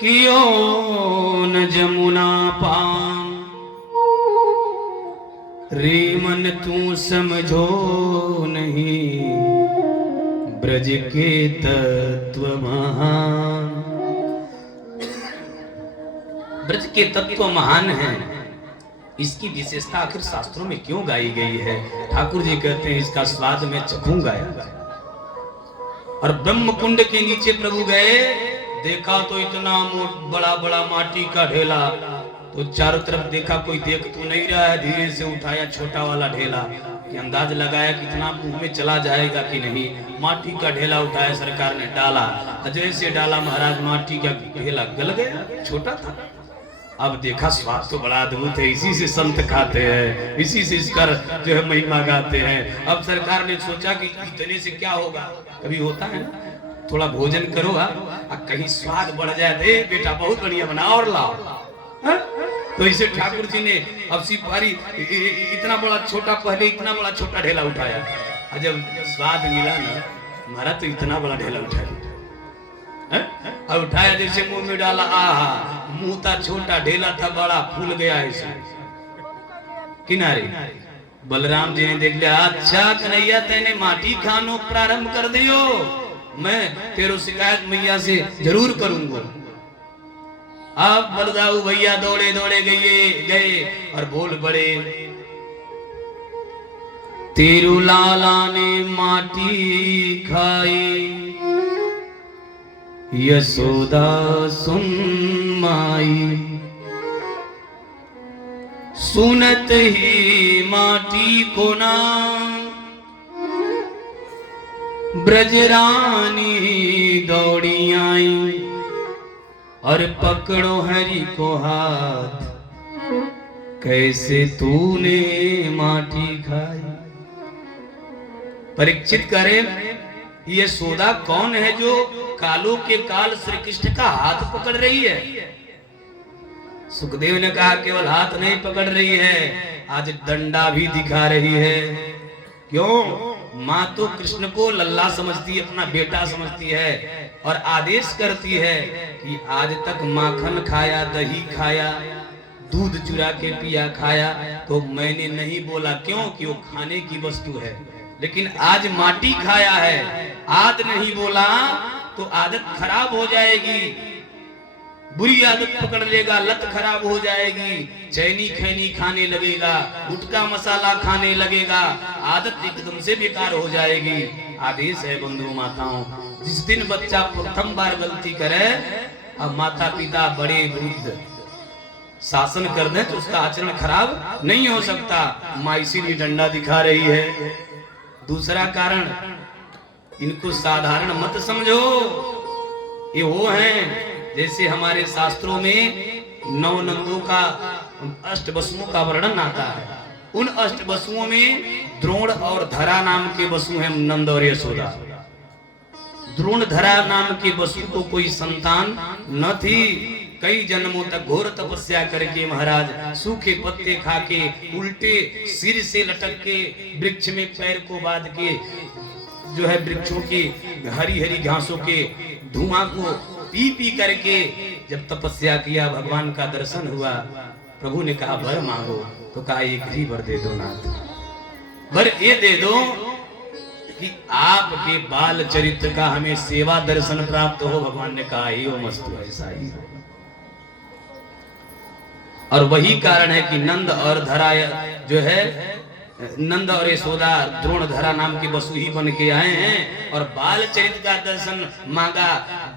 कियो न जमुना पान, रे मन तू समझो नहीं ब्रज के तत्व महान। ब्रज के तत्व महान हैं, इसकी विशेषता आखिर शास्त्रों में क्यों गाई गई है? ठाकुर जी कहते हैं इसका स्वाद मैं चखूंगा। और ब्रह्म कुंड के नीचे प्रभु गए, देखा तो इतना बड़ा बड़ा माटी का ढेला, तो चारों तरफ देखा कोई देख तो नहीं रहा है, धीरे से उठाया छोटा वाला ढेला कि अंदाज लगाया कितना मुंह में चला जाएगा कि नहीं। माटी का ढेला उठाया, सरकार ने डाला, जैसे डाला महाराज माटी का ढेला गल गया, छोटा था। अब देखा स्वाद तो बड़ा अद्भुत है, इसी से संत खाते हैं, इसी से इसका जो है महिमा गाते हैं। अब सरकार ने सोचा कि इतने से क्या होगा, कभी होता है ना, थोड़ा भोजन करो कहीं स्वाद बढ़ जाए, दे बेटा बहुत बढ़िया बना और लाओ। तो इसे ठाकुर जी ने अब सिपाही इतना बड़ा छोटा, पहले इतना बड़ा छोटा ढेला उठाया, और जब स्वाद मिला ना महाराज तो इतना बड़ा ढेला उठाया, और उठाया जैसे मुंह में डाला, आहा मुंह था छोटा, ढेला था बड़ा, फूल गया ऐसे किनारे। बलराम जी ने देख लिया, अच्छा कन्हैया तेने माटी खानो प्रारंभ कर दियो, मैं तेरो शिकायत मैया से जरूर करूंगा। अब बलदाऊ भैया दौड़े दौड़े गए और बोल पड़े, तेरू लाला ने माटी खाई, यशोदा सुन माई, सुनत ही माटी को नाम, ब्रजरानी दौड़ी आई, और पकड़ो हरि को हाथ, कैसे तूने माटी खाई। परीक्षित करे ये सोदा कौन है जो कालों के काल श्री कृष्ण का हाथ पकड़ रही है? सुखदेव ने कहा केवल हाथ नहीं पकड़ रही है, आज डंडा भी दिखा रही है। क्यों? माँ तो कृष्ण को लल्ला समझती है, अपना बेटा समझती है, और आदेश करती है कि आज तक माखन खाया, दही खाया, दूध चुरा के पिया खाया, तो मैंने नहीं बोला, क्यों कि वो खाने की वस्तु है। लेकिन आज माटी खाया है, आज नहीं बोला तो आदत खराब हो जाएगी, बुरी आदत पकड़ लेगा, लत खराब हो जाएगी, चैनी खैनी खाने लगेगा, गुटखा मसाला खाने लगेगा, आदत एकदम से बेकार हो जाएगी। आदेश है बंधु माताओं, जिस दिन बच्चा प्रथम बार गलती करे, अब माता पिता बड़े वृद्ध शासन कर दें तो उसका आचरण खराब नहीं हो सकता। माँ इसीलिए डंडा दिखा रही है। दूसरा कारण, इनको साधारण मत समझो, ये वो हैं जैसे हमारे शास्त्रों में नौ नंदों का, अष्ट वसुओं का वर्णन आता है। उन अष्ट वसुओं में द्रोण और धरा नाम के वसु हैं, नंद और यशोदा। द्रोण धरा नाम के वसु को कोई संतान न थी, कई जन्मों तक घोर तपस्या करके महाराज सूखे पत्ते खा के, उल्टे सिर से लटक के, वृक्ष में पैर को बांध के, जो है वृक्षों की हरी हरी घासों के धुआं को पी पी करके जब तपस्या किया, भगवान का दर्शन हुआ। प्रभु ने कहा वर मांगो, तो कहा एक ही वर दे दो नाथ, वर ये दे दो कि आपके बाल चरित्र का हमें सेवा दर्शन प्राप्त हो। भगवान ने कहा ही वो मस्तु, ऐसा ही हो। और वही कारण है कि नंद और धरा जो है, नंद और यशोदा द्रोण धरा नाम के वसु ही बन के आए हैं, और बाल चरित्र का दर्शन मांगा।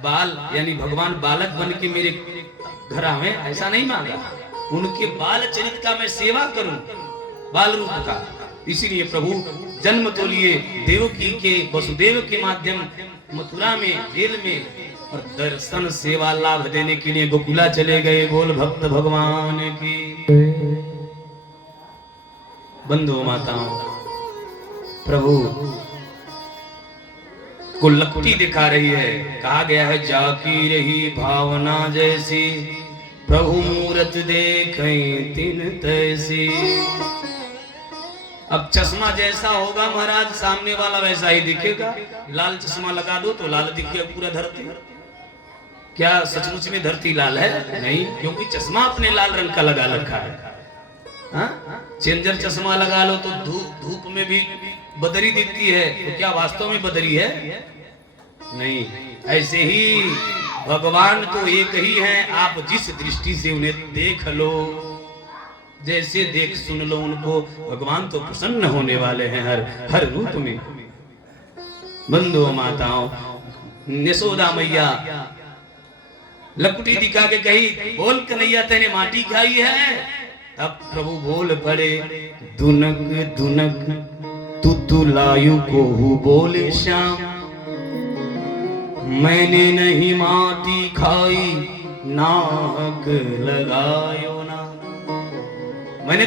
बाल यानी भगवान बालक बन के मेरे घर आए, ऐसा नहीं मांगा, उनके बाल चरित्र का मैं सेवा करूं, बाल रूप का। इसीलिए प्रभु जन्म तो लिए देवकी के, वसुदेव के माध्यम मथुरा में, जेल में, और दर्शन सेवा लाभ देने के लिए गोकुला चले गए। बोल भक्त भगवान की। बंधु माताओं, प्रभु को लपटी दिखा रही है। कहा गया है जाकी रही भावना जैसी, प्रभु मूरत देखें तिन तैसी। अब चश्मा जैसा होगा महाराज, सामने वाला वैसा ही दिखेगा। लाल चश्मा लगा दो तो लाल दिखेगा पूरा धरती, क्या सचमुच में धरती लाल है? नहीं, क्योंकि चश्मा अपने लाल रंग का लगा रखा है। हाँ? चेंजर चश्मा लगा लो तो धूप में भी बदरी दिखती है, तो क्या वास्तव में बदरी है? नहीं। ऐसे ही भगवान तो एक ही है, आप जिस दृष्टि से उन्हें देख लो, जैसे देख सुन लो उनको, भगवान तो प्रसन्न होने वाले हैं हर रूप में। बंधुओं माताओं, यशोदा मैया लकुटी दिखा के कही, बोल कन्हैया तेने माटी खाई है? अब प्रभु बोल पड़े, दुनक दुनक तुतुलायु को बोले श्याम, मैंने नहीं माटी खाई, नाक लगायो ना। मैंने